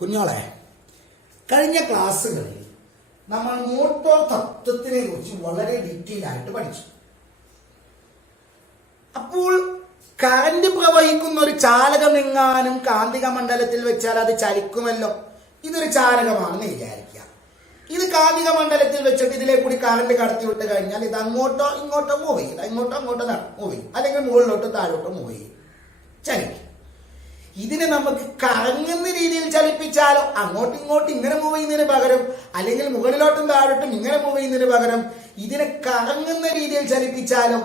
കുഞ്ഞോളെ, കഴിഞ്ഞ ക്ലാസ്സുകളിൽ നമ്മൾ മോട്ടോർ തത്വത്തിനെ കുറിച്ച് വളരെ ഡീറ്റെയിൽ ആയിട്ട് പഠിച്ചു. അപ്പോൾ കറന്റ് പ്രവഹിക്കുന്ന ഒരു ചാലകം എങ്ങാനും കാന്തിക മണ്ഡലത്തിൽ വെച്ചാൽ അത് ചലിക്കുമല്ലോ. ഇതൊരു ചാലകമാണെന്ന് വിചാരിക്കുക. ഇത് കാന്തിക മണ്ഡലത്തിൽ വെച്ചിട്ട് ഇതിലെ കൂടി കറന്റ് കടത്തി വിട്ട് കഴിഞ്ഞാൽ ഇത് അങ്ങോട്ടോ ഇങ്ങോട്ടോ മൂവ് ചെയ്യും, അങ്ങോട്ടോ മൂവ് ചെയ്യും, അല്ലെങ്കിൽ മുകളിലോട്ടോ താഴോട്ടോ മൂവ് ചെയ്യും, ചലിക്കും. ഇതിനെ നമുക്ക് കറങ്ങുന്ന രീതിയിൽ ചലിപ്പിച്ചാലോ, അങ്ങോട്ടും ഇങ്ങോട്ടും ഇങ്ങനെ മൂവ് ചെയ്യുന്നതിന് പകരം, അല്ലെങ്കിൽ മുകളിലോട്ടും താഴോട്ടും ഇങ്ങനെ മൂവ് ചെയ്യുന്നതിന് പകരം ഇതിനെ കറങ്ങുന്ന രീതിയിൽ ചലിപ്പിച്ചാലോ,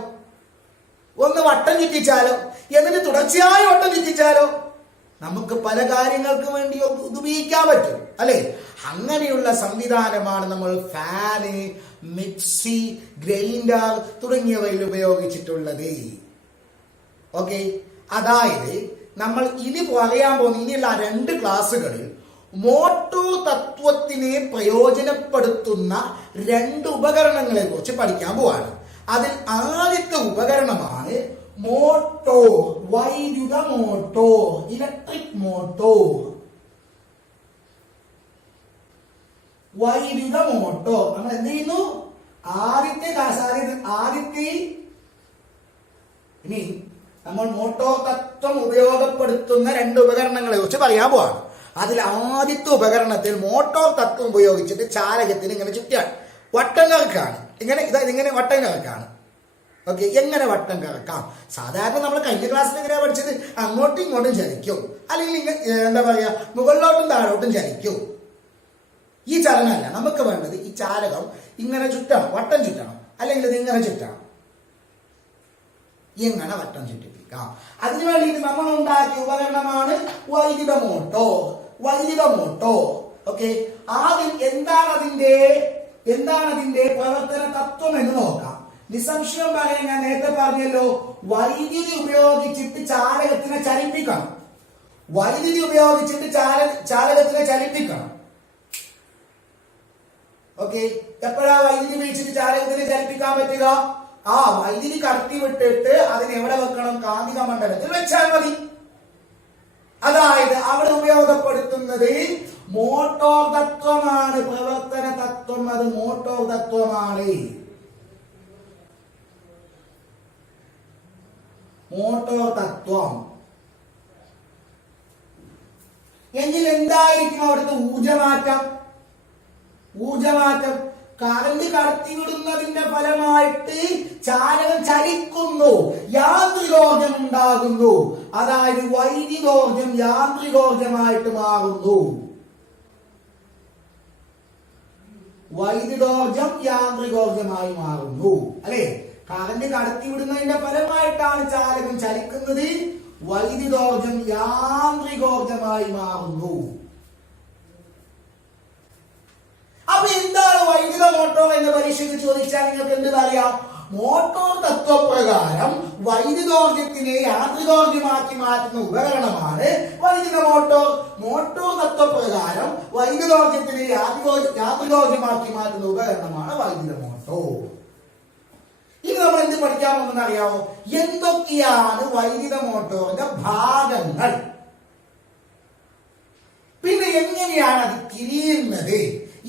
ഒന്ന് വട്ടം ചുറ്റിച്ചാലോ, എന്നിട്ട് തുടർച്ചയായ വട്ടം ചുറ്റിച്ചാലോ നമുക്ക് പല കാര്യങ്ങൾക്ക് വേണ്ടി ഉപയോഗിക്കാൻ പറ്റും, അല്ലെ? അങ്ങനെയുള്ള സംവിധാനമാണ് നമ്മൾ ഫാന്, മിക്സി, ഗ്രൈൻഡർ തുടങ്ങിയവയിൽ ഉപയോഗിച്ചിട്ടുള്ളത്. ഓക്കെ, അതായത് നമ്മൾ ഇനി പറയാൻ പോകുന്ന ഇനിയുള്ള 2 ക്ലാസ്സുകളിൽ മോട്ടോർ തത്വത്തിനെ പ്രയോജനപ്പെടുത്തുന്ന 2 ഉപകരണങ്ങളെ കുറിച്ച് പഠിക്കാൻ പോവാണ്. അതിൽ ആദ്യത്തെ ഉപകരണമാണ് മോട്ടോർ, വൈദ്യുത മോട്ടോർ, ഇലക്ട്രിക് മോട്ടോർ. വൈദ്യുത മോട്ടോർ നമ്മൾ എന്ത് ചെയ്യുന്നു? ഇനി നമ്മൾ മോട്ടോർ തത്വം ഉപയോഗപ്പെടുത്തുന്ന 2 ഉപകരണങ്ങളെ കുറിച്ച് പറയാൻ പോവാണ്. അതിൽ ആദ്യത്തെ ഉപകരണത്തിൽ മോട്ടോർ തത്വം ഉപയോഗിച്ചിട്ട് ചാലകത്തിന് ഇങ്ങനെ ചുറ്റാൻ വട്ടം കറക്കാണ്. ഇങ്ങനെ വട്ടം കറക്കാണ്. ഓക്കെ, എങ്ങനെ വട്ടം കറക്കാം? സാധാരണ നമ്മൾ കഴിഞ്ഞ ക്ലാസ്സിൽ എങ്ങനെയാ പഠിച്ചത്? അങ്ങോട്ടും ഇങ്ങോട്ടും ചലിക്കും, അല്ലെങ്കിൽ എന്താ പറയാ, മുകളിലോട്ടും താഴോട്ടും ചലിക്കും. ഈ ചലനമല്ല നമുക്ക് വേണ്ടത്. ഈ ചാലകം ഇങ്ങനെ ചുറ്റണം, വട്ടം ചുറ്റണം, അല്ലെങ്കിൽ ഇത് ഇങ്ങനെ ചുറ്റണം. എങ്ങനെ വട്ടം ചുറ്റിപ്പിക്കാം? അതിനു വേണ്ടിയിട്ട് നമ്മൾ ഉണ്ടാക്കിയ ഉപകരണമാണ് വൈദ്യുത മോട്ടോർ. വൈദ്യുത മോട്ടോർ. ഓക്കെ, ആദ്യം എന്താണ് അതിന്റെ പ്രവർത്തന തത്വം എന്ന് നോക്കാം. നിസ്സംശയം പറയാൻ ഞാൻ നേരത്തെ പറഞ്ഞല്ലോ, വൈദ്യുതി ഉപയോഗിച്ചിട്ട് ചാലകത്തിനെ ചലിപ്പിക്കണം. വൈദ്യുതി ഉപയോഗിച്ചിട്ട് ചാലകത്തിനെ ചലിപ്പിക്കണം. ഓക്കെ, എപ്പോഴാ വൈദ്യുതി ഉപയോഗിച്ചിട്ട് ചാലകത്തിനെ ചലിപ്പിക്കാൻ പറ്റുക? വൈദ്യുതി കടത്തി വിട്ടിട്ട് അതിനെ എവിടെ വെക്കണം? കാന്തിക മണ്ഡലത്തിൽ വെച്ചാൽ മതി. അതായത് അവിടെ ഉപയോഗപ്പെടുത്തുന്നത് മോട്ടോർ തത്വമാണ്. പ്രവർത്തന തത്വം അത് മോട്ടോർ തത്വമാണ്. മോട്ടോർ തത്വം എങ്കിൽ എന്തായിരിക്കും അവിടുത്തെ ഊർജമാറ്റം? കറന്റ് കടത്തിവിടുന്നതിന്റെ ഫലമായിട്ട് ചാലകം ചലിക്കുന്നു, യാന്ത്രികോർജം ഉണ്ടാകുന്നു. അതായത് വൈദ്യുതോർജം യാന്ത്രികോർജമായിട്ട് മാറുന്നു. വൈദ്യുതോർജം യാന്ത്രികോർജമായി മാറുന്നു, അല്ലെ? കറന്റ് കടത്തിവിടുന്നതിന്റെ ഫലമായിട്ടാണ് ചാലകം ചലിക്കുന്നത്. വൈദ്യുതോർജം യാന്ത്രികോർജമായി മാറുന്നു. അപ്പൊ എന്താണ് വൈദ്യുത മോട്ടോർ എന്ന് പരീക്ഷയ്ക്ക് ചോദിച്ചാൽ നിങ്ങൾക്ക് എന്ത് പറയാം? മോട്ടോർ തത്വപ്രകാരം വൈദ്യുതോർജത്തിനെ യാന്ത്രികോർജമാക്കി മാറ്റുന്ന ഉപകരണമാണ് വൈദ്യുത മോട്ടോർ. മോട്ടോർ തത്വപ്രകാരം വൈദ്യുതോർജത്തിനെ യാന്ത്രികോർജമാക്കി മാറ്റുന്ന ഉപകരണമാണ് വൈദ്യുത മോട്ടോർ. ഇനി നമ്മൾ എന്ത് പഠിക്കാൻ പോകുന്നത് അറിയാമോ? എന്തൊക്കെയാണ് വൈദ്യുത മോട്ടോറിന്റെ ഭാഗങ്ങൾ, പിന്നെ എങ്ങനെയാണ് അത് തിരിയുന്നത്,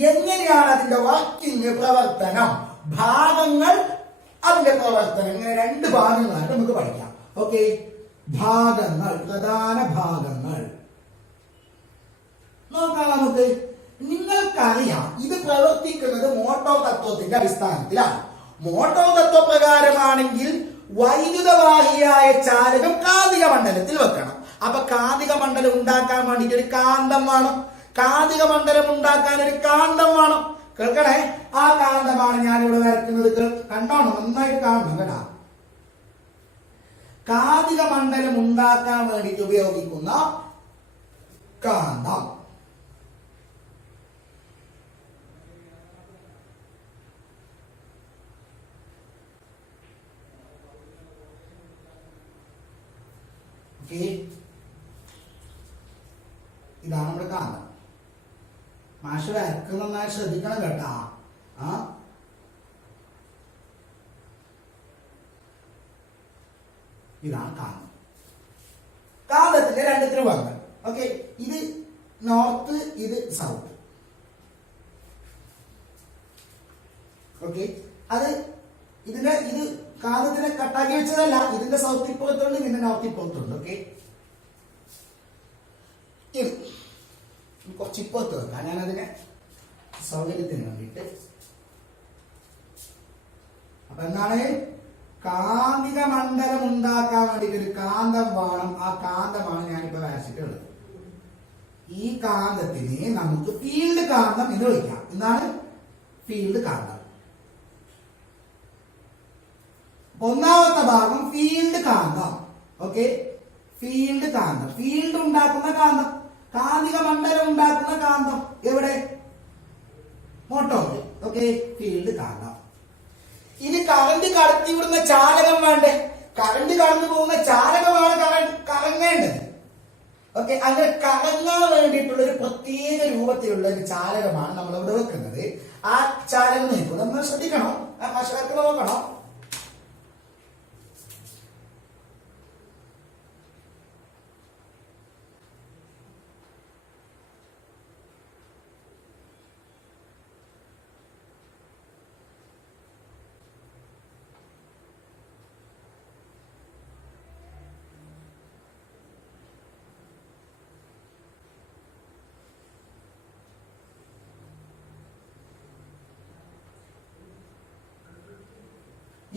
എങ്ങനെയാണ് അതിന്റെ വർക്കിംഗ്, പ്രവർത്തനം, ഭാഗങ്ങൾ, അതിന്റെ പ്രവർത്തനം, ഇങ്ങനെ 2 ഭാഗങ്ങളാണ് നമുക്ക് പഠിക്കാം. ഓക്കെ, ഭാഗങ്ങൾ, പ്രധാന ഭാഗങ്ങൾ നോക്കാം നമുക്ക്. നിങ്ങൾക്കറിയാം ഇത് പ്രവർത്തിക്കുന്നത് മോട്ടോർ തത്വത്തിന്റെ അടിസ്ഥാനത്തിലാണ്. മോട്ടോർ തത്വപ്രകാരമാണെങ്കിൽ വൈദ്യുതവാഹിയായ ചാലകം കാന്തിക മണ്ഡലത്തിൽ വെക്കണം. അപ്പൊ കാന്തിക മണ്ഡലം ഉണ്ടാക്കാൻ വേണ്ടിയിട്ട് ഒരു കാന്തം വേണം. കാന്തിക മണ്ഡലം ഉണ്ടാക്കാൻ ഒരു കാന്തം വേണം. കേൾക്കണേ, ആ കാന്തമാണ് ഞാനിവിടെ വരയ്ക്കുന്നത്. കണ്ടോണം, നന്നായിട്ട് കാണണം കേട്ടാ. കാന്തിക മണ്ഡലം ഉണ്ടാക്കാൻ വേണ്ടിയിട്ട് ഉപയോഗിക്കുന്ന കാന്തം. ഇതാണ് നമ്മുടെ കാന്തം. മാഷ് വരക്ക് നന്നായി ശ്രദ്ധിക്കണം കേട്ടാ. ഇതാണ് കാന്തം. കാന്തത്തിന്റെ 2 ധ്രുവങ്ങൾ. ഓക്കെ, ഇത് നോർത്ത്, ഇത് സൗത്ത്. ഓക്കെ, അത് ഇതിന്റെ ഇത് കാന്തത്തിനെ കട്ടാക്കി വെച്ചതല്ല, ഇതിന്റെ സൗത്ത് ഇപ്പുറത്തുണ്ട്, ഇതിന്റെ നോർത്ത് ഇപ്പുറത്തുണ്ട്. ഓക്കെ, ഇത് കുറച്ച് ഇപ്പുറത്ത് വെക്കാം, ഞാനതിനെ സൗകര്യത്തിന് വേണ്ടിയിട്ട്. അപ്പൊ എന്താണ്, കാന്തിക മണ്ഡലം ഉണ്ടാക്കാൻ വേണ്ടിയിട്ട് ഒരു കാന്തം വേണം. ആ കാന്തമാണ് ഞാനിപ്പോ വരച്ചിട്ടുള്ളത്. ഈ കാന്തത്തിനെ നമുക്ക് ഫീൽഡ് കാന്തം എന്ന് വിളിക്കാം. എന്താണ് ഫീൽഡ് കാന്തം? ഒന്നാമത്തെ ഭാഗം ഫീൽഡ് കാന്തം. ഓക്കെ, ഫീൽഡ് കാന്തം, ഫീൽഡ് ഉണ്ടാക്കുന്ന കാന്തം, കാന്തിക മണ്ഡലം ഉണ്ടാക്കുന്ന കാന്തം എവിടെ? മോട്ടോറിൽ. ഓക്കെ, ഫീൽഡ് കാന്തം. ഇനി കറണ്ട് കടത്തിവിടുന്ന ചാലകം വേണ്ടേ? കറണ്ട് കടന്നു പോകുന്ന ചാലകമാണ് കറങ്ങേണ്ടത്. ഓക്കെ, അങ്ങനെ കറങ്ങാൻ വേണ്ടിയിട്ടുള്ള ഒരു പ്രത്യേക രൂപത്തിലുള്ള ഒരു ചാലകമാണ് നമ്മൾ ഇവിടെ വെക്കുന്നത്. ആ ചാലകം നോക്കും, നമ്മൾ ശ്രദ്ധിക്കണം, ആ കർഷകർക്ക് നോക്കണം.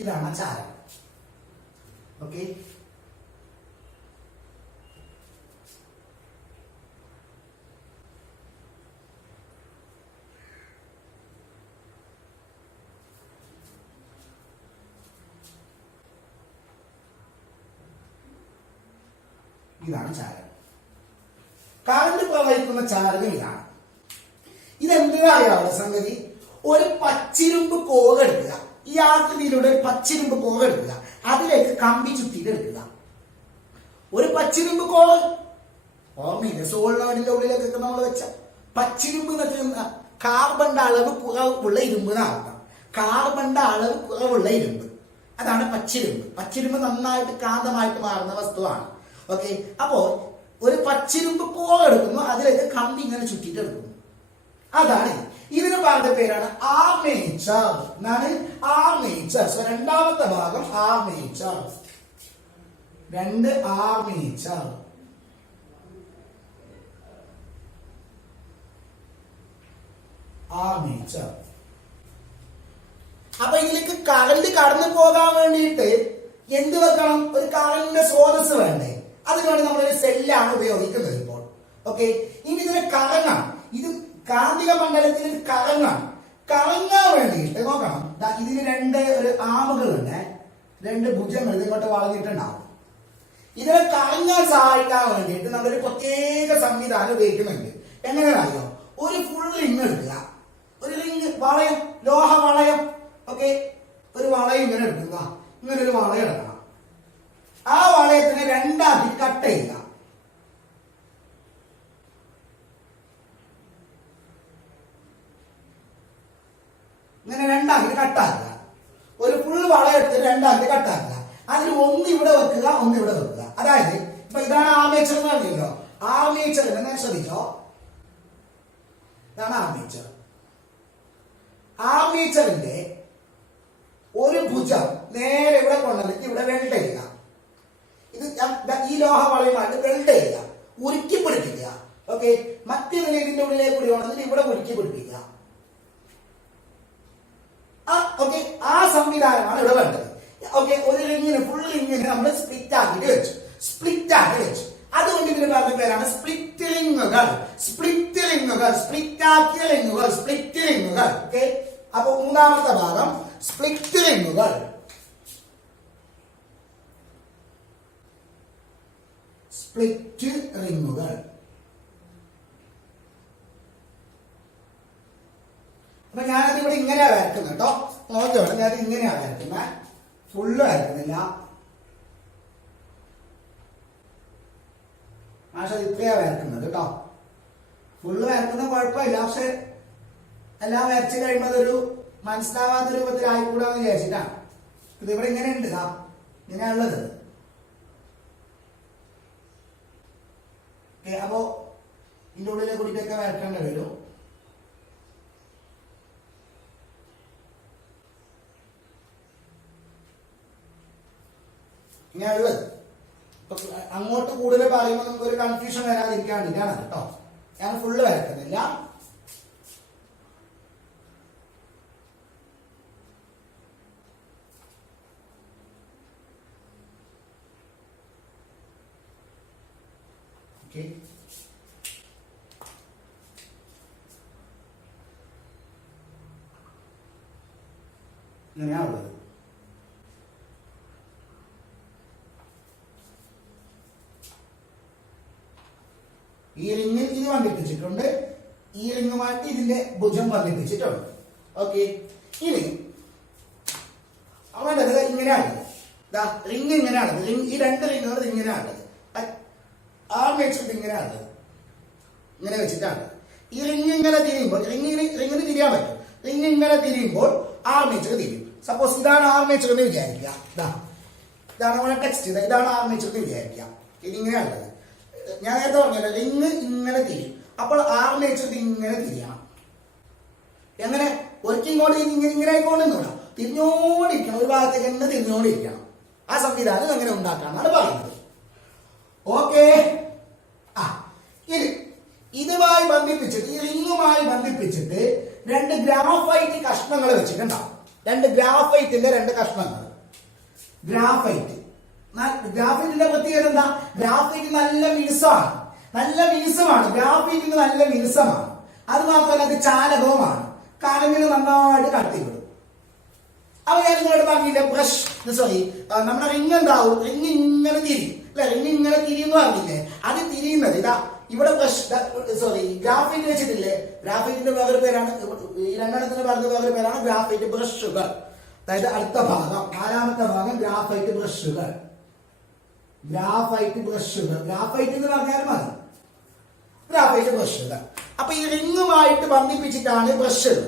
ഇതാണ് ചാലകം. ഓക്കെ, ഇതാണ് ചാലകം. കറണ്ട് പ്രവഹിക്കുന്ന ചാലകം ഇതാണ്. ഇതെന്തിനാണ് സംഗതി? ഒരു പച്ചിരുമ്പ് കോകെടുക്കുക, ഈ ആകൃതിയിലൂടെ ഒരു പച്ചിരുമ്പ് കോകെടുക്കുക, അതിലേക്ക് കമ്പി ചുറ്റിയിട്ട് എടുക്കുക. ഒരു പച്ചിരുമ്പ് കോക ഓർമ്മയില്ല, സോളിനോടിന്റെ ഉള്ളിലേക്കൊക്കെ നമ്മൾ വെച്ച പച്ചിരുമ്പ് എന്ന് വെച്ചാൽ കാർബണിന്റെ അളവ് കുറവുള്ള ഇരുമ്പ് എന്നർത്ഥം. കാർബണിന്റെ അളവ് കുറവുള്ള ഇരുമ്പ്, അതാണ് പച്ചിരുമ്പ്. പച്ചിരുമ്പ് നന്നായിട്ട് കാന്തമായിട്ട് മാറുന്ന വസ്തുവാണ്. ഓക്കെ, അപ്പോ ഒരു പച്ചിരുമ്പ് കോകെടുക്കുന്നു, അതിലേക്ക് കമ്പി ഇങ്ങനെ ചുറ്റിയിട്ട് എടുക്കുന്നു. അതാണ് ഇതിന് പറഞ്ഞ പേരാണ് ആർമേച്ചർ. എന്നാണ് ആർമേച്ചർ. സോ രണ്ടാമത്തെ ഭാഗം ആർമേച്ചർ. രണ്ട് ആർമേച്ചർ. ആർമേച്ചർ. അപ്പൊ ഇതിലേക്ക് കറണ്ട് കടന്നു പോകാൻ വേണ്ടിയിട്ട് എന്ത് വെക്കണം? ഒരു കറണ്ടിന്റെ സ്രോതസ് വേണ്ടേ? അതിനുവേണ്ടി നമ്മളൊരു സെല്ലാണ് ഉപയോഗിക്കുന്നത് ഇപ്പോൾ. ഓക്കെ, ഇനി ഇതിനെ കറങ്ങാം. ഇത് കാന്തിക മണ്ഡലത്തിൽ കറങ്ങാൻ വേണ്ടിയിട്ട് നോക്കണം. ഇതിന് രണ്ട് ഒരു ആമുകളുണ്ട്, രണ്ട് ഭുജങ്ങൾ ഇങ്ങോട്ട് വളഞ്ഞിട്ടുണ്ടാവും. ഇതിനെ കറങ്ങാൻ സഹായിക്കാൻ വേണ്ടിയിട്ട് നമ്മളൊരു പ്രത്യേക സംവിധാനം ഉപയോഗിക്കുന്നുണ്ട്. എങ്ങനെയാണോ? ഒരു ഫുൾ റിങ് എടുക്കുക, ഒരു റിങ് വളയം, ലോഹ വളയം. ഓക്കെ, ഒരു വളയം ഇങ്ങനെ എടുക്കുക, ഇങ്ങനെ ഒരു വളയം എടുക്കണം. ആ വളയത്തിനെ രണ്ടാക്കി കട്ട് ചെയ്യുക. ഇങ്ങനെ രണ്ടാക്കി കട്ടാക്കുക. ഒരു ഫുൾ വളയം എടുത്ത് രണ്ടാക്കി കട്ടാക്കുക. അതിൽ ഒന്ന് ഇവിടെ വെക്കുക, ഒന്ന് ഇവിടെ വെക്കുക. അതായത് ഇപ്പൊ ഇതാണ് ആർമേച്ചർ എന്ന് പറഞ്ഞല്ലോ. ആർമേച്ചർ എന്ന് ശ്രദ്ധിച്ചോ, ഇതാണ് ആർമേച്ചർ. ആർമേച്ചറിന്റെ ഒരു ഭുജം നേരെ ഇവിടെ കൊണ്ടുവന്നിട്ട് ഇവിടെ വെൽഡ് ചെയ്യുക. ഇത് ഈ ലോഹ വളയുമായിട്ട് വെൽഡ് ചെയ്യുക, ഉരുക്കി പിടിപ്പിക്കുക. ഓക്കെ, മറ്റൊരു ഇതിന്റെ ഉള്ളിലേക്ക് കൂടി കൊണ്ടുവന്നിട്ട് ഇവിടെ ഉരുക്കി പിടിപ്പിക്കുക. ഓക്കെ, ആ സംവിധാനമാണ് ഇവിടെ വേണ്ടത്. ഓക്കെ, ഒരു റിങ്ങിന് ഫുൾ റിങ്ങിന് നമ്മൾ സ്പ്ലിറ്റ് ആക്കിയിട്ട് വെച്ചു. അതുകൊണ്ട് ഇതിന് പറഞ്ഞ പേരാണ് സ്പ്ലിറ്റ് റിങ്ങുകൾ. സ്പ്ലിറ്റ് ആക്കിയ റിങ്ങുകൾ. ഓക്കെ, അപ്പൊ മൂന്നാമത്തെ ഭാഗം സ്പ്ലിറ്റ് റിങ്ങുകൾ. അപ്പൊ ഞാനത് ഇവിടെ ഇങ്ങനെയാ വരക്കുന്നത് കേട്ടോ. നോക്കിയോളൂ, ഞാൻ ഇങ്ങനെയാ വരക്കുന്നത്, ഫുള്ള് വരക്കുന്നില്ല. പക്ഷെ ഇത്രയാ വരക്കുന്നത് കേട്ടോ. ഫുള്ള് വരക്കുന്ന കുഴപ്പമില്ല, പക്ഷെ എല്ലാം വരച്ചു കഴിയുമ്പോൾ അതൊരു മനസ്സിലാവാത്ത രൂപത്തിലായിക്കൂടാന്ന് വിചാരിച്ചിട്ടാണ്. ഇതിവിടെ ഇങ്ങനെ ഉണ്ട്, ഇങ്ങനെയാ ഉള്ളത്. അപ്പോ ഇതിന്റെ ഉള്ളിലെ കൂടിയിട്ടൊക്കെ വരക്കേണ്ടി വരും. ഇങ്ങനെയുള്ളത് അങ്ങോട്ട് കൂടുതൽ പറയുമ്പോൾ നമുക്ക് ഒരു കൺഫ്യൂഷൻ വരാതിരിക്കാൻ വേണ്ടിയിട്ടാണ് കേട്ടോ. ഞാൻ ഫുള്ള് വരക്കുന്നില്ല. ഓക്കെ, ഇങ്ങനെയാണുള്ളത്. ഈ റിങ് ഇത് ബന്ധിപ്പിച്ചിട്ടുണ്ട്. ഈ റിങ്ങുമായിട്ട് ഇതിന്റെ ഭുജം ബന്ധിപ്പിച്ചിട്ടുണ്ട്. ഓക്കെ, ഇനി വേണ്ടത് ഇങ്ങനെയാണത്. റിങ് ഇങ്ങനെയാണത്. ഈ രണ്ട് റിങ്ങുകൾ ഇങ്ങനെയാണത്. ആർമേച്ചർ ഇങ്ങനെയാണത്. ഇങ്ങനെ വെച്ചിട്ടാണ് ഈ റിങ് ഇങ്ങനെ തിരിയുമ്പോൾ റിങ്ങിന് തിരിയാൻ പറ്റും. റിങ് ഇങ്ങനെ തിരിയുമ്പോൾ ആർമേച്ചർ തിരിയും. സപ്പോസ് ഇതാണ് ആർമേച്ചർ എന്ന് വിചാരിക്കുക. ഇതാണ് നമ്മുടെ ടെക്സ്റ്റ്. ഇതാണ് ആർമേച്ചർ എന്ന് വിചാരിക്കുക. ഇതിങ്ങനെയാണത്. ഞാൻ നേരത്തെ പറഞ്ഞല്ലോ, റിങ് ഇങ്ങനെ തിരിയും. അപ്പോൾ ആർമേച്ചർ ഇങ്ങനെ തിരിയണം. എങ്ങനെ ഒരിക്കലും ഇങ്ങോട്ട് ഇങ്ങനെ ആയിക്കോണ്ടെന്ന് തിരിഞ്ഞോണ്ടിരിക്കണം. ഒരു ഭാഗത്തേക്ക് തന്നെ തിരിഞ്ഞോണ്ടിരിക്കണം. ആ സംവിധാനം എങ്ങനെ ഉണ്ടാക്കാന്നാണ് പറയുന്നത്. ഓക്കെ, ഇനി ഇതുമായി ബന്ധിപ്പിച്ചിട്ട് ഈ റിങ്ങുമായി ബന്ധിപ്പിച്ചിട്ട് രണ്ട് ഗ്രാഫൈറ്റ് കഷ്ണങ്ങൾ വെച്ചിട്ടുണ്ടാവും. രണ്ട് ഗ്രാഫൈറ്റിന്റെ രണ്ട് കഷ്ണങ്ങൾ. ഗ്രാഫൈറ്റിന്റെ പ്രത്യേകത എന്താ? ഗ്രാഫൈറ്റ് നല്ല മിനുസമാണ്. ഗ്രാഫൈറ്റിന് നല്ല മിനുസമാണ്. അത് മാത്രമല്ല അത് ചാലകവുമാണ്. കനവിന് നന്നായിട്ട് കട്ടിവിടും. അപ്പൊ ഞാൻ നിങ്ങളോട് പറഞ്ഞില്ലേ, നമ്മുടെ റിങ് എന്താവും? റിങ് ഇങ്ങനെ തിരിയും അല്ലെ? റിങ് ഇങ്ങനെ തിരിയെന്ന് പറഞ്ഞില്ലേ? അത് തിരിയുന്നത് ഇതാ ഇവിടെ ഗ്രാഫൈറ്റ് വെച്ചിട്ടില്ലേ? ഗ്രാഫൈറ്റിന്റെ വേറൊരു പേരാണ്, ഈ രണ്ടെണ്ണത്തിന് പറഞ്ഞ വേറൊരു പേരാണ് ഗ്രാഫൈറ്റ് ബ്രഷുകൾ. അതായത് അടുത്ത ഭാഗം, നാലാമത്തെ ഭാഗം ഗ്രാഫൈറ്റ് ബ്രഷുകൾ. ഗ്രാഫൈറ്റ് എന്ന് പറഞ്ഞാൽ മതി. ഗ്രാഫൈറ്റ് ബ്രഷുകൾ. അപ്പൊ ഈ റിങ്ങുമായിട്ട് ബന്ധിപ്പിച്ചിട്ടാണ് ബ്രഷുകൾ.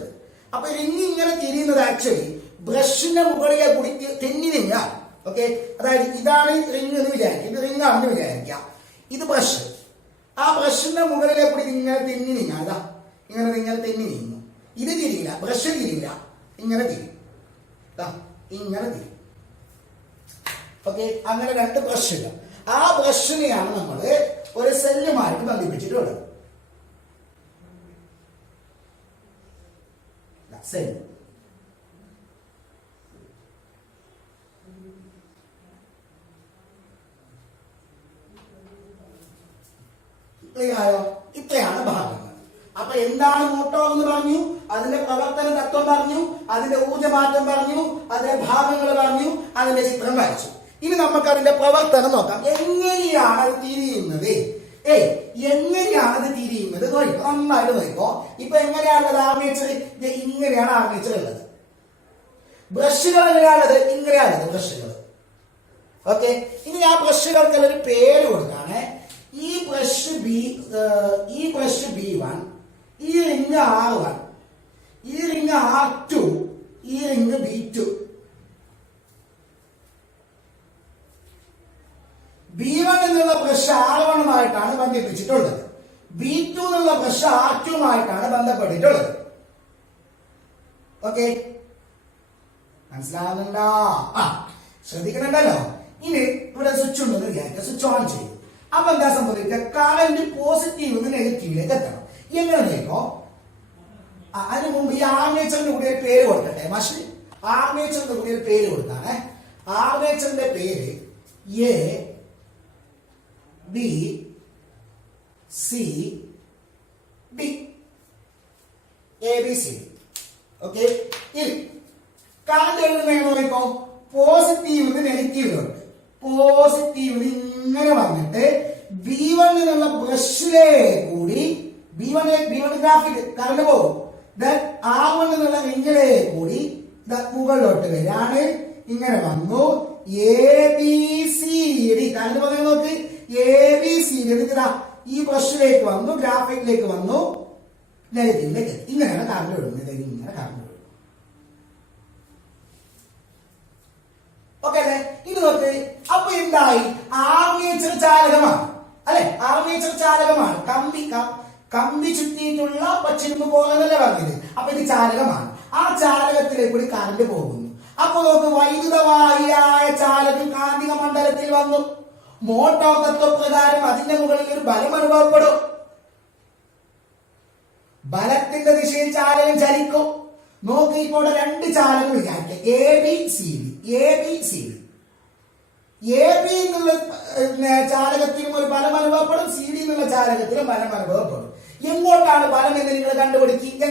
അപ്പൊ റിങ് ഇങ്ങനെ തിരിയുന്നത് ആക്ച്വലി ബ്രഷിന്റെ മുകളിലെ കൂടി തെന്നി നീങ്ങാം. ഓക്കെ, അതായത് ഇതാണ് റിങ് എന്ന് വിചാരിക്കാം. ഇത് റിങ് ആണെന്ന് വിചാരിക്കാം. ഇത് ബ്രഷ്. ആ ബ്രഷിന്റെ മുകളിലെ കൂടി ഇങ്ങനെ തെന്നി നീങ്ങാം. അതാ ഇങ്ങനെ തെന്നി നീങ്ങും. ഇത് തിരിയില്ല, ബ്രഷ് തിരിയില്ല. ഇങ്ങനെ തിരിയും. ഇങ്ങനെ തിരിയും. ഓക്കെ, അങ്ങനെ രണ്ട് ബ്രഷുകൾ. ആ ബ്രഷിനെയാണ് നമ്മൾ ഒരു സെല്ലുമായിട്ട് ബന്ധിപ്പിച്ചിട്ടുള്ളത്. സെല്ല്. ഇത്രയാണ് ഭാഗങ്ങൾ. അപ്പൊ എന്താണ് മോട്ടോർ എന്ന് പറഞ്ഞു, അതിന്റെ പ്രവർത്തന തത്വം പറഞ്ഞു, അതിന്റെ ഊർജ്ജമാറ്റം പറഞ്ഞു, അതിന്റെ ഭാഗങ്ങൾ പറഞ്ഞു, അതിന്റെ ചിത്രം വരച്ചു. ഇനി നമുക്ക് അതിന്റെ പ്രവർത്തനം നോക്കാം. എങ്ങനെയാണ് അത് തിരിയുന്നത്? എങ്ങനെയാണ് അത് തിരിയുന്നത് നോക്കോ, നന്നായിട്ട് നോക്കോ. ഇപ്പൊ എങ്ങനെയാണുള്ളത്? ആർമേച്ചർ ഇങ്ങനെയാണ് ആർമേച്ചർ ഉള്ളത്. ബ്രഷുകൾ എങ്ങനെയാണുള്ളത്? ഇങ്ങനെയാണുള്ളത് ബ്രഷുകൾ. ഓക്കെ, ഇനി ആ ബ്രഷുകൾക്കെല്ലാം ഒരു പേര് കൊടുക്കാണ്. ഈ ബ്രഷ് B1, ഈ റിങ് R1, ഈ റിങ് R2, ഈ റിങ് B2. B1 എന്നുള്ള ബ്രഷ് R1മായിട്ടാണ് ബന്ധിപ്പിച്ചിട്ടുള്ളത്. B2 എന്നുള്ള ബ്രഷ് R2മായിട്ടാണ് ബന്ധപ്പെട്ടിട്ടുള്ളത്. ഓക്കെ, മനസ്സിലാവുന്നുണ്ടോ? ശ്രദ്ധിക്കുന്നുണ്ടല്ലോ. ഇനി ഇവിടെ സ്വിച്ച് ഉണ്ടെന്ന് വിചാരിക്കുക. സ്വിച്ച് ഓൺ ചെയ്യും. അപ്പൊ എന്താ സംഭവിക്കുക? കറന്റ് പോസിറ്റീവ് നിന്ന് നെഗറ്റീവിലേക്ക് എത്തണം. എങ്ങനെ നോക്കോ? അതിന് മുമ്പ് ഈ ആർമേച്ചറിന് കൂടി ഒരു പേര് കൊടുക്കട്ടെ. മാഷ് ആർമേച്ചറിന് കൂടി ഒരു പേര് കൊടുത്താണ്. ആർമേച്ചറിന്റെ പേര് ABCD. ഓക്കെ, ഇനി കറന്റ് എഴുതുന്ന നോക്കോ. പോസിറ്റീവ് നിന്ന് നെഗറ്റീവിലോട്ട്. പോസിറ്റീവ് ഇങ്ങനെ വന്നിട്ട് B1 എന്നുള്ള ബ്രഷിലെ കൂടി B1 ഗ്രാഫിക് കറണ്ട് പോകും. R1 എന്നുള്ള റിങ്ങിലെ കൂടി മുകളിലോട്ട് വരാണ്. ഇങ്ങനെ വന്നു. ABCD കറണ്ട് പറയാൻ നോക്ക്. ABCD എന്നിട്ട് ഈ ബ്രഷിലേക്ക് വന്നു, ഗ്രാഫിക്കിലേക്ക് വന്നു, നെഗറ്റീവിലേക്ക്. ഇങ്ങനെയാണ് കറണ്ട് വിടുന്നത്. ഇങ്ങനെ കറണ്ട് വിടും. ഓക്കെ അല്ലെ? ഇത് നോക്ക്. അപ്പൊ എന്തായി? ആർമേച്ചർ ചാലകമാണ് അല്ലെ? ആർമേച്ചർ ചാലകമാണ്. കമ്പി ചുറ്റിയിട്ടുള്ള പച്ചിരുമ്പ് പോകുന്നല്ലേ പറഞ്ഞത്. അപ്പൊ ഇത് ചാലകമാണ്. ആ ചാലകത്തിലേക്ക് കൂടി കറണ്ട് പോകുന്നു. അപ്പൊ നമുക്ക് വൈദ്യുതവാഹിയായ ചാലകം കാന്തിക മണ്ഡലത്തിൽ വന്നു. മോട്ടോർ തത്വപ്രകാരം അതിന്റെ മുകളിൽ ഒരു ബലം അനുഭവപ്പെടും. ബലത്തിന്റെ ദിശയിൽ ചാലകം ചലിക്കും. നോക്ക്, ഇപ്പോൾ രണ്ട് ചാലകം വിചാരിക്കുക, A B C D. A B C D. A B എന്നുള്ള ചാലകത്തിനും ഒരു ബലം അനുഭവപ്പെടും, സി ഡി എന്നുള്ള ചാലകത്തിനും ബലം അനുഭവപ്പെടും. എങ്ങോട്ടാണ് ബലം എന്ന് നിങ്ങൾ കണ്ടുപിടിക്കുക.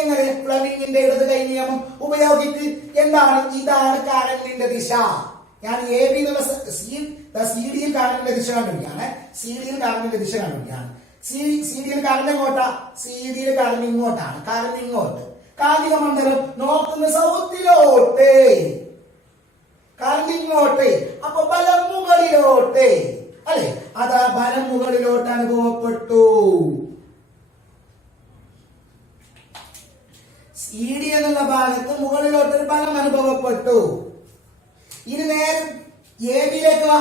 എങ്ങനെ ഫ്ലെമിങ്ങിന്റെ ഇടത് കൈ നിയമം ഉപയോഗിച്ച് എന്താണ്? ഇതാണ് കറന്റിന്റെ ദിശ. ഞാൻ എ ബി എന്നുള്ള സി ഡിയിൽ കറന്റിന്റെ ദിശ കണ്ടുപിടിക്കുകയാണ്. സി ഡിയിൽ കറന്റിന്റെ ദിശ കണ്ടുപിടിക്കുകയാണ്. സി ഡിയിൽ കറന്റ് എങ്ങോട്ടാ? സി ഡിയിൽ കറന്റ് ഇങ്ങോട്ടാണ്. കറന്റ് ഇങ്ങോട്ട്. കാന്തിക മണ്ഡലം നോക്കുന്ന സൗത്തിലോട്ട്, കറന്റ് ഇങ്ങോട്ട്. അപ്പൊ ബലം മുകളിലോട്ട് അല്ലെ? അതാ ബലം മുകളിലോട്ട് അനുഭവപ്പെട്ടു. സി ഡി എന്നുള്ള ഭാഗത്ത് മുകളിലോട്ട് ഒരു ബലം അനുഭവപ്പെട്ടു. ഇനി നേരെ എ ബിയിലേക്ക് വാ.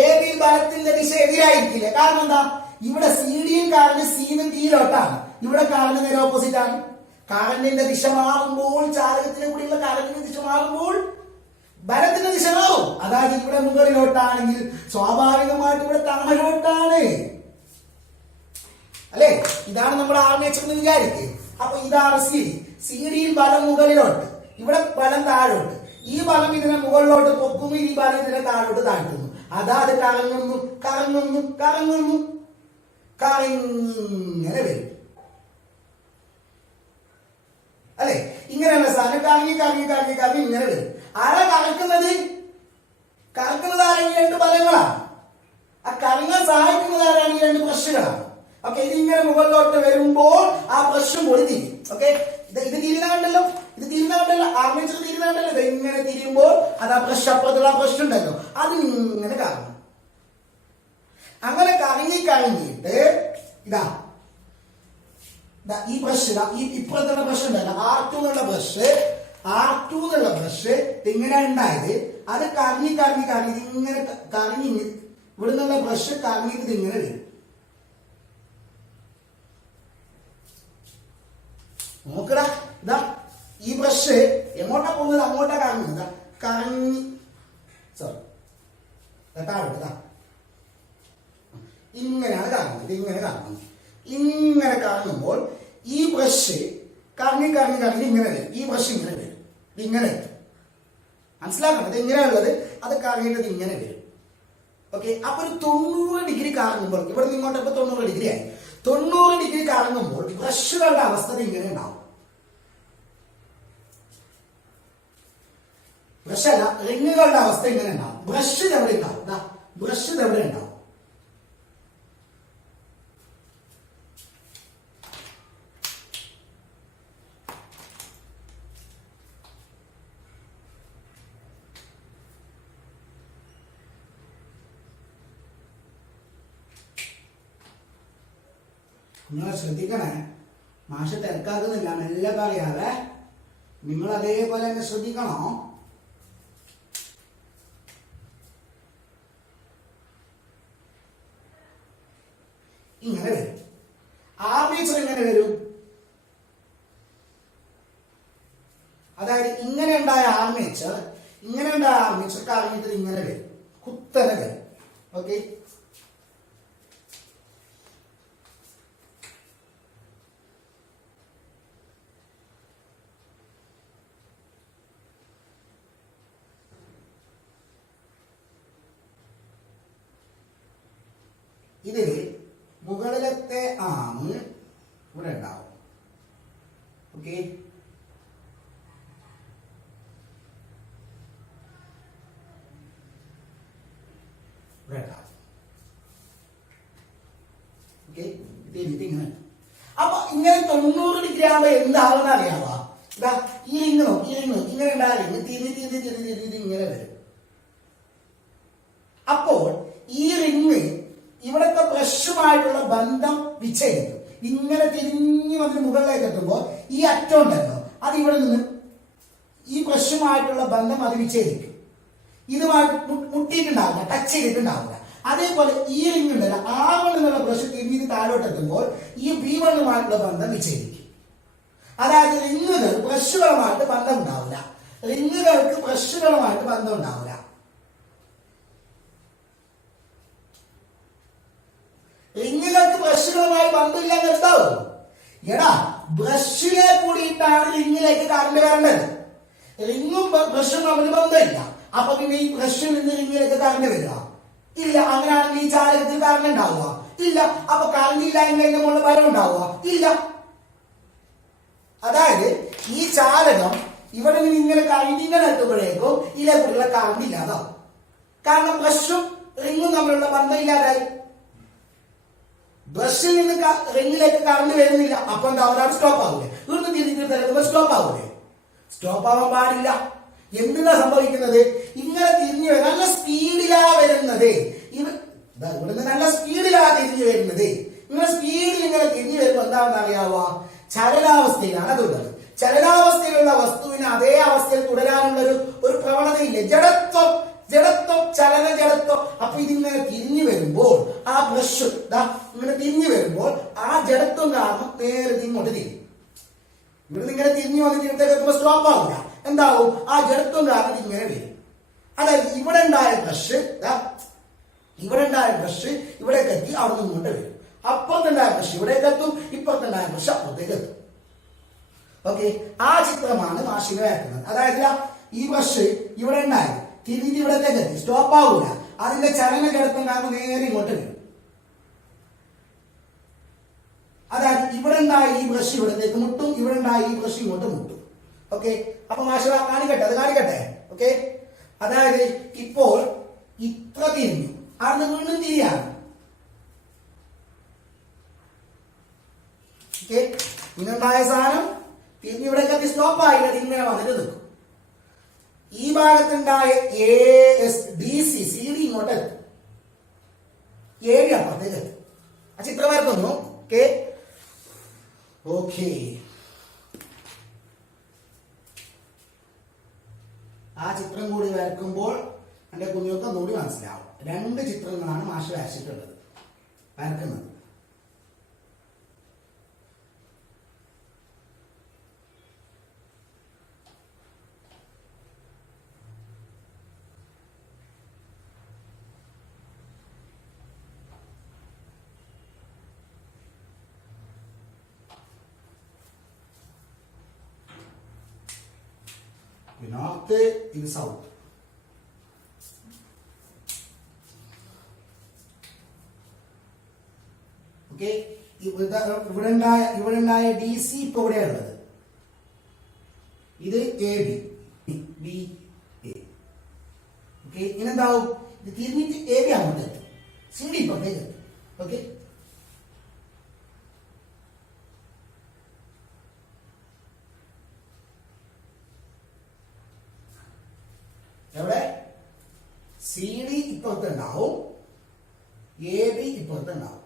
എ ബി ബലത്തിന്റെ ദിശ എതിരായിരിക്കില്ല. കാരണം എന്താ? ഇവിടെ സി ഡിയിൽ കറന്റ് സിന്ന് ഡിയിലോട്ടാണ്, ഇവിടെ കറന്റ് നേരെ ഓപ്പോസിറ്റ് ആണ്. കറന്റിന്റെ ദിശ മാറുമ്പോൾ, ചാലകത്തിലെ കൂടിയുള്ള കറന്റിന്റെ ദിശ മാറുമ്പോൾ ബലത്തിന്റെ ദിശ മാറും. അതായത് ഇവിടെ മുകളിലോട്ടാണെങ്കിൽ സ്വാഭാവികമായിട്ട് ഇവിടെ താഴോട്ടാണ് അല്ലെ? ഇതാണ് നമ്മുടെ ആർമേച്ചർ എന്ന് വിചാരിക്കുക. അപ്പൊ ഇതാണ് സി ഡി. സി ഡിയിൽ ബലം മുകളിലോട്ട്, ഇവിടെ ബലം താഴോട്ട്. ഈ ബലം ഇതിനെ മുകളിലോട്ട് പൊക്കുന്നു, ഈ ബലം ഇതിനെ താഴോട്ട് താഴ്ത്തുന്നു. അതാത് കറങ്ങുന്നു കറങ്ങുന്നു കറങ്ങുന്നു കറങ്ങനെ വരും അല്ലെ? ഇങ്ങനെയുള്ള സാധനം കറങ്ങി കറങ്ങി കറങ്ങി കറങ്ങി ഇങ്ങനെ വരും. ആരാ കറക്കുന്നത്? കറക്കുന്നത് ആരെങ്കിലും രണ്ട് ബലങ്ങളാണ്. ആ കറങ്ങാൻ സഹായിക്കുന്നത് ആരാണ്? ഈ രണ്ട് ബ്രഷുകളാണ്. ഓക്കെ, ഇതിങ്ങനെ മുകളിലോട്ട് വരുമ്പോൾ ആ ബ്രഷും കൂടി തിരിയും. ഓക്കെ, ഇത് തിരിയുന്നുണ്ടല്ലോ, ഇത് തിരിയുന്നുണ്ടല്ലോ, ആർമേച്ചർ തിരിയുന്നുണ്ടല്ലോ. ഇത് ഇങ്ങനെ തിരിയുമ്പോൾ അത് ആ ബ്രഷ്, അപ്പുറത്തുള്ള ബ്രഷ് ഉണ്ടല്ലോ, അതിങ്ങനെ കറങ്ങും. അങ്ങനെ കറങ്ങി കറങ്ങിയിട്ട് ഇതാ ഈ ബ്രഷ്, ഈ ഇപ്പുറത്തുള്ള ബ്രഷ് ഉണ്ടല്ലോ, R2 എന്നുള്ള ബ്രഷ്, R2 എന്നുള്ള ബ്രഷ് ഇങ്ങനെ ഉണ്ടായത്. അത് കറങ്ങി കറങ്ങി കറങ്ങി ഇങ്ങനെ കറങ്ങി ഇവിടെ നിന്നുള്ള ബ്രഷ് കറങ്ങിയിട്ട് ഇതിങ്ങനെ വരും. നോക്കടാ, ഇതാ ഈ ബ്രഷ് എങ്ങോട്ടാ പോകുന്നത്? അങ്ങോട്ടാ കറങ്ങുന്നത്. കറങ്ങി താഴോട്ട് ഇങ്ങനെയാണ് കറങ്ങുന്നത്. ഇങ്ങനെ കറങ്ങുന്നത്. ഇങ്ങനെ കറങ്ങുമ്പോൾ ഈ ബ്രഷ് കറങ്ങി കറങ്ങി കറങ്ങി ഇങ്ങനെ വരും. ഈ ബ്രഷ് ഇങ്ങനെ വരും, ഇങ്ങനെ മനസ്സിലാക്കണം. ഇത് ഇങ്ങനെയുള്ളത് അത് കറങ്ങിയിട്ട് ഇങ്ങനെ വരും. ഓക്കെ, അപ്പൊ ഒരു 90 ഡിഗ്രി കറങ്ങുമ്പോൾ, ഇവിടെ നിന്ന് ഇങ്ങോട്ട് ഇപ്പൊ 90 ഡിഗ്രി ആയി. 90 ഡിഗ്രി കറങ്ങുമ്പോൾ ബ്രഷുകളുടെ അവസ്ഥ ഇങ്ങനെ ഉണ്ടാവും. ബ്രഷ് അല്ല, റിങ്ങുകളുടെ അവസ്ഥ ഇങ്ങനെ ഉണ്ടാവും. ബ്രഷ് എവിടെ ഉണ്ടാവും? ബ്രഷ് എവിടെ ഉണ്ടാവും? നിങ്ങൾ ശ്രദ്ധിക്കണേ, മാഷ് തിരക്കാക്കുന്നില്ല, മെല്ലെ പറയാതെ നിങ്ങൾ അതേപോലെ തന്നെ ശ്രദ്ധിക്കണോ. ഇങ്ങനെ വരും. ആർമേച്ചർ ഇങ്ങനെ വരും. അതായത് ഇങ്ങനെ ഉണ്ടായ ആർമേച്ചർ കറങ്ങിയിട്ട് ഇങ്ങനെ വരും, കുത്തനെ വരും. ഓക്കെ, ഇതില് മുകളിലത്തെ ആമ് ഇവിടെ ഉണ്ടാവും. ഓക്കെ, ഇവിടെ ഉണ്ടാവും. ഓക്കെ, ഇങ്ങനെ. അപ്പൊ ഇങ്ങനെ 90 ഡിഗ്രി ആകുമ്പോ എന്താവുന്ന അറിയാവാ? ഇതാ ഈ റിങ്ങോ ഇങ്ങനെ ഉണ്ടാകില്ല, തിരിഞ്ഞ് ഇങ്ങനെ വരും. അപ്പോൾ ഈ റിങ് ഇവിടുത്തെ ബ്രഷുമായിട്ടുള്ള ബന്ധം വിച്ഛേദിക്കും. ഇങ്ങനെ തിരിഞ്ഞു വന്ന് മുകളിലേക്ക് എത്തുമ്പോൾ ഈ അറ്റം ഉണ്ടല്ലോ, അത് ഇവിടെ നിന്ന് ഈ ബ്രഷുമായിട്ടുള്ള ബന്ധം അത് വിച്ഛേദിക്കും. ഇതുമായിട്ട് മുട്ടിയിട്ടുണ്ടാവില്ല, ടച്ച് ചെയ്തിട്ടുണ്ടാവില്ല. അതേപോലെ ഈ റിങ് ഉണ്ടല്ലോ, R1 എന്നുള്ള ബ്രഷ് തിരിഞ്ഞ് താഴെ താഴോട്ട് എത്തുമ്പോൾ ഈ B1 ബന്ധം വിച്ഛേദിക്കും. അതായത് റിങ്ങുകൾ ബ്രഷുകളുമായിട്ട് ബന്ധം ഉണ്ടാവില്ല. റിങ്ങുകൾക്ക് ബ്രഷുകളുമായിട്ട് ബന്ധം ഉണ്ടാവില്ല. റിങ്ങുകൾക്ക് ബ്രഷുകളുമായി ബന്ധമില്ല എന്താവും? എടാ, ബ്രഷിലെ കൂടിയിട്ടാണ് റിങ്ങിലേക്ക് കറണ്ട് വരേണ്ടത്. റിങ്ങും ബ്രഷും തമ്മിൽ ബന്ധമില്ല. അപ്പൊ പിന്നെ ഈ ബ്രഷിൽ നിന്ന് റിങ്ങിലേക്ക് കറണ്ട് വരിക ഇല്ല. അങ്ങനെയാണെങ്കിൽ ഈ ചാലകത്തിൽ കറണ്ട് ഉണ്ടാവുക ഇല്ല. അപ്പൊ കറണ്ട് ഇല്ല എങ്കിൽ മുകളിൽ വരം ഉണ്ടാവുക ഇല്ല. അതായത് ഈ ചാലകം ഇവിടെ നിന്ന് ഇങ്ങനെ കറണ്ടിങ്ങനെ എത്തുമ്പോഴേക്കും ഇതിലേക്കുള്ള കറണ്ട് ഇല്ലാതാവും. കാരണം ബ്രഷും റിങ്ങും തമ്മിലുള്ള ബന്ധം ഇല്ലാതായി. ബ്രഷിൽ നിന്ന് റിങ്ങിലേക്ക് കറണ്ട് വരുന്നില്ല. അപ്പൊ എന്താ, അവിടെ സ്റ്റോപ്പ് ആവൂലേ? ഇവിടുന്ന് തിരിഞ്ഞിട്ട് സ്റ്റോപ്പ് ആവൂലേ? സ്റ്റോപ്പ് ആവാൻ പാടില്ല. എന്തിനാ സംഭവിക്കുന്നത്? ഇങ്ങനെ തിരിഞ്ഞു വരും. നല്ല സ്പീഡിലാ വരുന്നത്. ഇവിടുന്ന് നല്ല സ്പീഡിലാ തിരിഞ്ഞു വരുന്നത്. ഇങ്ങനെ സ്പീഡിൽ ഇങ്ങനെ തിരിഞ്ഞു വരുമ്പോ എന്താണെന്ന് അറിയാവോ? ചലനാവസ്ഥയിലാണ് അതുള്ളത്. ചലനാവസ്ഥയിലുള്ള വസ്തുവിന് അതേ അവസ്ഥയിൽ തുടരാനുള്ള ഒരു പ്രവണതയില്ല. ജഡത്വം, ചലന ജഡത്വം. അപ്പൊ ഇതിങ്ങനെ തിരിഞ്ഞു വരുമ്പോൾ ആ ബ്രഷ് ഇങ്ങനെ തിരിഞ്ഞു വരുമ്പോൾ ആ ജഡത്വം കാരണം നേരെ ഇങ്ങോട്ട് തിരിയും. ഇവിടുന്ന് ഇങ്ങനെ തിരിഞ്ഞു വന്നിട്ട് ഇവിടത്തേക്ക് എത്തുമ്പോൾ സ്റ്റോപ്പ് ആവില്ല. എന്താവും? ആ ജഡത്വം കാരണം ഇങ്ങനെ വരും. അതായത് ഇവിടെ ഉണ്ടായ ബ്രഷ് ഇവിടേക്ക് എത്തി അവിടെ നിന്ന് ഇങ്ങോട്ട് വരും. അപ്പുറത്തുണ്ടായ ബ്രഷ് ഇവിടേക്ക് എത്തും, ഇപ്പുറത്തുണ്ടായ ബ്രഷ് അപ്പുറത്തേക്ക് എത്തും. ഓക്കെ, ആ ചിത്രമാണ് മാഷിന് വരക്കുന്നത്. അതായത് ഈ ബ്രഷ് ഇവിടെ ഉണ്ടായി തിരിഞ്ഞ് ഇവിടത്തേക്ക് എത്തി, സ്റ്റോപ്പ് ആവൂല. അതിന്റെ ചലന ജഡത്വം കാരണം നേരെ ഇങ്ങോട്ട് വരും. അതായത് ഇവിടെ ഉണ്ടായ ഈ ബ്രഷ് ഇവിടത്തേക്ക് മുട്ടും, ഇവിടെ ഉണ്ടായ ഈ ബ്രഷ് ഇങ്ങോട്ട് മുട്ടും. ഓക്കെ, അപ്പൊ മാഷ് കാണിക്കട്ടെ. ഓക്കെ, അതായത് ഇപ്പോൾ ഇത്ര തിരിഞ്ഞു, അവിടെ വീണ്ടും തിരിയാണ്. ഓക്കെ, ഇന്നുണ്ടായ സാധനം തിരിഞ്ഞ് ഇവിടേക്ക് സ്റ്റോപ്പ് ആയില്ല, ഇങ്ങനെ വന്നിട്ട് നിൽക്കും. ഈ ഭാഗത്തുണ്ടായ ASDC CD ഇങ്ങോട്ട് എത്തും, AB അപ്പുറത്തേക്ക് എത്തും. ആ ചിത്രം വരക്കുന്നു. ഓക്കെ ഓക്കെ, ആ ചിത്രം കൂടി വരക്കുമ്പോൾ എന്റെ കുഞ്ഞുങ്ങൾക്ക് ഒന്നുകൂടി മനസ്സിലാവും. 2 ചിത്രങ്ങളാണ് മാഷ് വരച്ചിട്ടുള്ളത്, വരക്കുന്നത്. നോർത്ത്, ഇത് സൗത്ത്. ഓക്കെ, ഇവിടെ ഉണ്ടായ DC ഇപ്പൊ ഇവിടെയുള്ളത്. ഇത് AB, BA. ഓക്കെ, ഇനെന്താവും? ഇത് തിരിഞ്ഞിട്ട് AB അങ്ങോട്ട് എത്തും, CD ഇപ്പുറത്തേക്ക് എത്തും. ഓക്കെ, എവിടെ? CD ഇപ്പുറത്ത് ഉണ്ടാവും, AB ഇപ്പുറത്ത് ഉണ്ടാവും.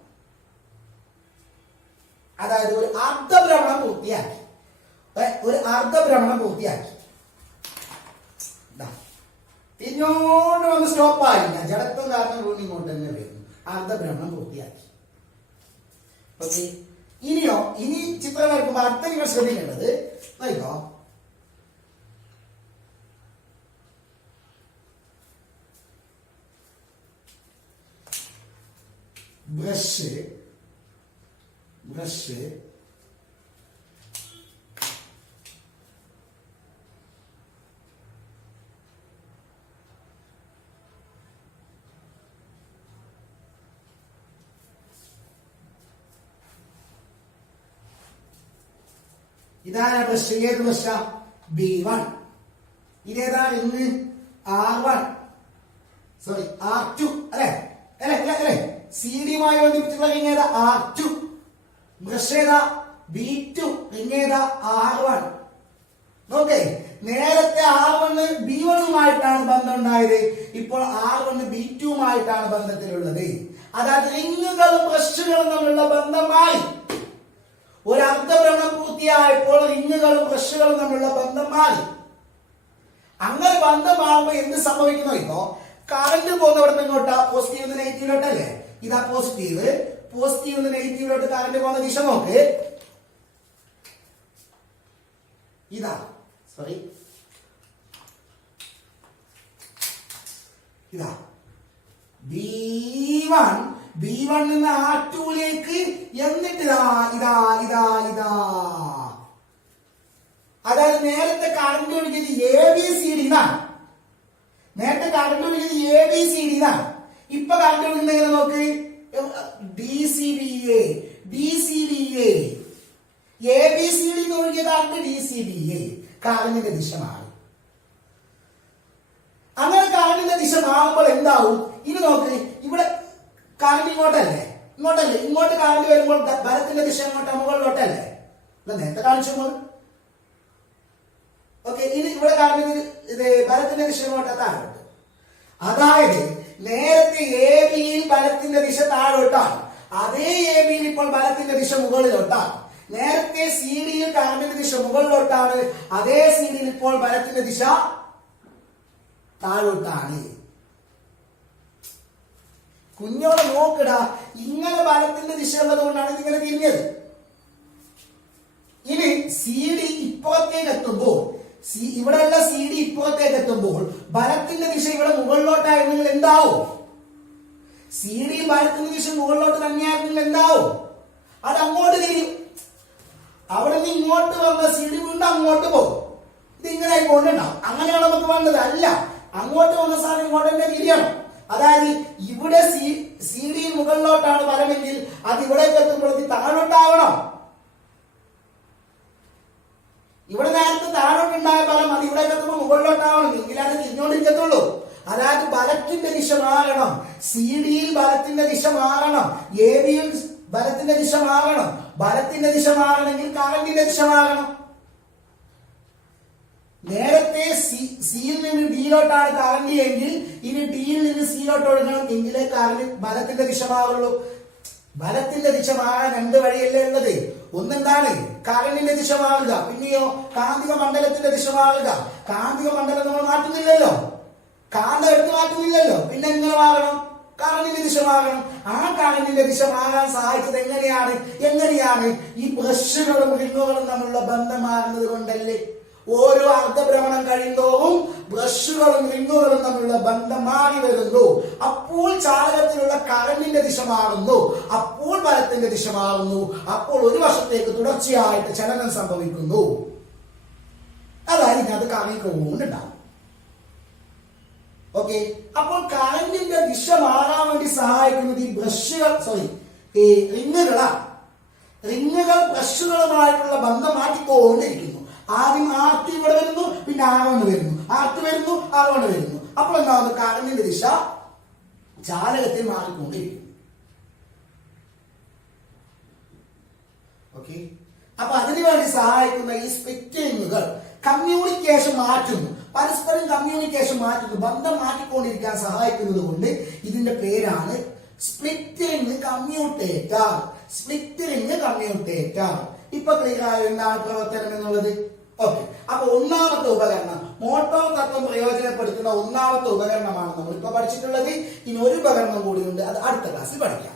അതായത് ഒരു അർദ്ധഭ്രമണം പൂർത്തിയാക്കി. തിരിഞ്ഞോണ്ട് വന്ന് സ്റ്റോപ്പ് ആയില്ല, ജഡത്വം കാരണം വീണ്ടും ഇങ്ങോട്ട് തന്നെ വരുന്നു. അർദ്ധഭ്രമണം പൂർത്തിയാക്കി. ഓക്കെ, ഇനി ചിത്രം വരക്കുമ്പോൾ അടുത്ത നിങ്ങൾ ശ്രദ്ധിക്കേണ്ടത് നോക്കോ, ബ്രഷ് ഇതാണ് ബ്രഷ്. ഏത് ബ്രഷാ? B1. ഇതേതാ റിങ്? R1, സോറി R2 അല്ലെ? CD-യുമായി ബന്ധിപ്പിച്ചുള്ള റിങ് ഏതാ? R2. ബ്രഷ് ഏതാ? B2. റിങ് ഏതാ? R1. ഓക്കെ, നേരത്തെ R1 B1-യുമായിട്ടാണ് ബന്ധം ഉണ്ടായത്, ഇപ്പോൾ R1 B2-യുമായിട്ടാണ് ബന്ധത്തിലുള്ളത്. അതായത് റിങ്ങുകളും ബ്രഷുകളും തമ്മിലുള്ള ബന്ധമായി. ഒരു അർദ്ധഭ്രമണം പൂർത്തിയായപ്പോൾ റിങ്ങുകളും ബ്രഷുകളും തമ്മിലുള്ള ബന്ധം മാറി. അങ്ങനെ ബന്ധം മാറുമ്പോൾ എന്ത് സംഭവിക്കുന്നു? ഇപ്പോ കറണ്ട് പോകുന്നവിടെ നിന്ന് ഇങ്ങോട്ടാ? പോസിറ്റീവ് നെഗറ്റീവിലോട്ടല്ലേ? ഇതാ പോസിറ്റീവ് പോസിറ്റീവ് നിന്ന് നെഗറ്റീവിലോട്ട് കറണ്ട് പോകുന്ന ദിശ നോക്ക്. ഇതാ സോറി ഇതാ B1 നിന്ന് R2 ലേക്ക്, എന്നിട്ട് ഇതാ ഇതാ ഇതാ ഇതാ. അതായത് നേരത്തെ കറണ്ട് ഒഴുകിയത് ABCD എന്നാണ്. നേരത്തെ കറണ്ട് ഒഴുകിയത് ABCD എന്നാണ്. ഇപ്പൊ കറണ്ട് ഒഴുകുന്ന എങ്ങനെ നോക്ക്, DCBA DCBA. ABCD എന്ന് ഒഴുകിയ കറണ്ട് DCBA. കറണ്ടിന്റെ ദിശ മാറി. അങ്ങനെ കറണ്ടിന്റെ ദിശ മാറുമ്പോൾ എന്താവും? ഇനി നോക്ക്, ഇവിടെ കറണ്ട് ഇങ്ങോട്ടല്ലേ, ഇങ്ങോട്ട് കറണ്ട് വരുമ്പോൾ ബലത്തിന്റെ ദിശ എങ്ങോട്ടാ? മുകളിലോട്ടല്ലേ. നേരത്തെ കാണിച്ചു നമ്മൾ. ഓക്കെ, ഇനി ഇവിടെ കറണ്ട് ബലത്തിന്റെ ദിശ എങ്ങോട്ടാ? താഴോട്ട്. അതായത് നേരത്തെ AB-യിൽ ബലത്തിന്റെ ദിശ താഴോട്ടാണ്, അതേ AB-യിൽ ഇപ്പോൾ ബലത്തിന്റെ ദിശ മുകളിലോട്ടാണ്. നേരത്തെ CD-യിൽ കറണ്ടിന്റെ ദിശ മുകളിലോട്ടാണ്, അതേ CD-യിൽ ഇപ്പോൾ ബലത്തിന്റെ ദിശ താഴോട്ടാണ്. കുഞ്ഞോടെ നോക്കടാ, ഇങ്ങനെ ബലത്തിന്റെ ദിശ ഉള്ളത് കൊണ്ടാണ് ഇതിങ്ങനെ തിരിഞ്ഞത്. ഇനി CD ഇപ്പുറത്തേക്ക് എത്തുമ്പോൾ, ഇവിടെയുള്ള CD ഇപ്പുറത്തേക്ക് എത്തുമ്പോൾ ബലത്തിന്റെ ദിശ ഇവിടെ മുകളിലോട്ടായിരുന്നെങ്കിൽ എന്താവും? CD ബലത്തിന്റെ ദിശ മുകളിലോട്ട് തന്നെയായിരുന്നെങ്കിൽ എന്താവും? അത് അങ്ങോട്ട് തിരിയും. അവിടെ നിന്ന് ഇങ്ങോട്ട് വന്ന CD വീണ്ടും അങ്ങോട്ട് പോകും. ഇത് ഇങ്ങനെ ആയി കൊണ്ടുണ്ടാവും. അങ്ങനെയാണ് നമുക്ക് വേണ്ടത്. അല്ല, അങ്ങോട്ട് വന്ന സാധനം ഇങ്ങോട്ട് തന്നെ തിരിയണം. അതായത് ഇവിടെ CD മുകളിലോട്ടാണ് ബലമെങ്കിൽ അത് ഇവിടേക്ക് എത്തുമ്പോഴേക്ക് താഴോട്ടാവണം. ഇവിടെ നേരത്തെ താഴോട്ടുണ്ടായ ബലം അത് ഇവിടേക്ക് എത്തുമ്പോൾ മുകളിലോട്ടാവണം, എങ്കിൽ അത് തിരിഞ്ഞോണ്ടിരിക്കത്തുള്ളൂ. അതായത് ബലത്തിന്റെ ദിശ മാറണം. CD-യിൽ ബലത്തിന്റെ ദിശ മാറണം, AB-യിൽ ബലത്തിന്റെ ദിശ മാറണം. ബലത്തിന്റെ ദിശ മാറണമെങ്കിൽ കറണ്ടിന്റെ ദിശ മാറണം. നേരത്തെ സിയിൽ നിന്ന് ഡിയിലോട്ടാണ് കറണ്ട് എങ്കിൽ ഇനി ഡിയിൽ നിന്ന് സിയിലോട്ട് ഒഴുകണം, എങ്കിലേ കറണ്ട് ബലത്തിന്റെ ദിശ മാറുള്ളൂ. ബലത്തിന്റെ ദിശ മാറാൻ രണ്ട് വഴിയല്ലേ ഉള്ളത്. ഒന്നെന്താണ്? കറണ്ടിന്റെ ദിശ മാറുക, പിന്നെയോ കാന്തിക മണ്ഡലത്തിന്റെ ദിശ മാറുക. കാന്തിക മണ്ഡലം നമ്മൾ മാറ്റുന്നില്ലല്ലോ, കാന്തം എടുത്ത് മാറ്റുന്നില്ലല്ലോ, പിന്നെ എങ്ങനെ മാറണം? കറണ്ടിന്റെ ദിശ മാറണം. ആ കറണ്ടിന്റെ ദിശ മാറാൻ സഹായിച്ചത് എങ്ങനെയാണ്? ഈ ബ്രഷുകളും റിങ്ങുകളും തമ്മിലുള്ള ബന്ധം മാറുന്നത് കൊണ്ടല്ലേ. ഓരോ അർദ്ധഭ്രമണം കഴിയുന്നതും ബ്രഷുകളും റിങ്ങുകളും തമ്മിലുള്ള ബന്ധം മാറി വരുന്നു. അപ്പോൾ ചാലകത്തിലുള്ള കറണ്ടിന്റെ ദിശ മാറുന്നു, അപ്പോൾ ബലത്തിന്റെ ദിശ മാറുന്നു, അപ്പോൾ ഒരു വശത്തേക്ക് തുടർച്ചയായിട്ട് ചലനം സംഭവിക്കുന്നു. അതായത് അത് കറങ്ങിക്കൊണ്ടുണ്ടാവും. ഓക്കെ, അപ്പോൾ കറണ്ടിന്റെ ദിശ മാറാൻ വേണ്ടി സഹായിക്കുന്നത് ഈ റിങ്ങുകൾ ബ്രഷുകളുമായിട്ടുള്ള ബന്ധം മാറ്റിക്കൊണ്ടിരിക്കുന്നു. ആദ്യം R2 ഇവിടെ വരുന്നു, പിന്നെ R1 വരുന്നു, R2 വരുന്നു, R1 വരുന്നു. അപ്പോൾ എന്താവുന്നു? കറണ്ടിന്റെ ദിശ ചാലകത്തിൽ മാറിക്കൊണ്ടിരിക്കുന്നു. ഓക്കെ, അപ്പൊ അതിനുവേണ്ടി സഹായിക്കുന്ന ഈ സ്പ്ലിറ്റ് റിങ്ങുകൾ കമ്മ്യൂണിക്കേഷൻ മാറ്റുന്നു, പരസ്പരം കമ്മ്യൂണിക്കേഷൻ മാറ്റുന്നു, ബന്ധം മാറ്റിക്കൊണ്ടിരിക്കാൻ സഹായിക്കുന്നത് കൊണ്ട് ഇതിന്റെ പേരാണ് split ring commutator. Split ring commutator. ഇപ്പൊ ക്ലിയർ ആയോ എന്താണ് പ്രവർത്തനം എന്നുള്ളത്? ഓക്കെ, അപ്പൊ ഒന്നാമത്തെ ഉപകരണം, മോട്ടോർ തത്വം പ്രയോജനപ്പെടുത്തുന്ന ഒന്നാമത്തെ ഉപകരണമാണ് നമ്മൾ ഇപ്പൊ പഠിച്ചിട്ടുള്ളത്. ഇനി ഒരു ഉപകരണം കൂടിയുണ്ട്, അത് അടുത്ത ക്ലാസ്സിൽ പഠിക്കാം.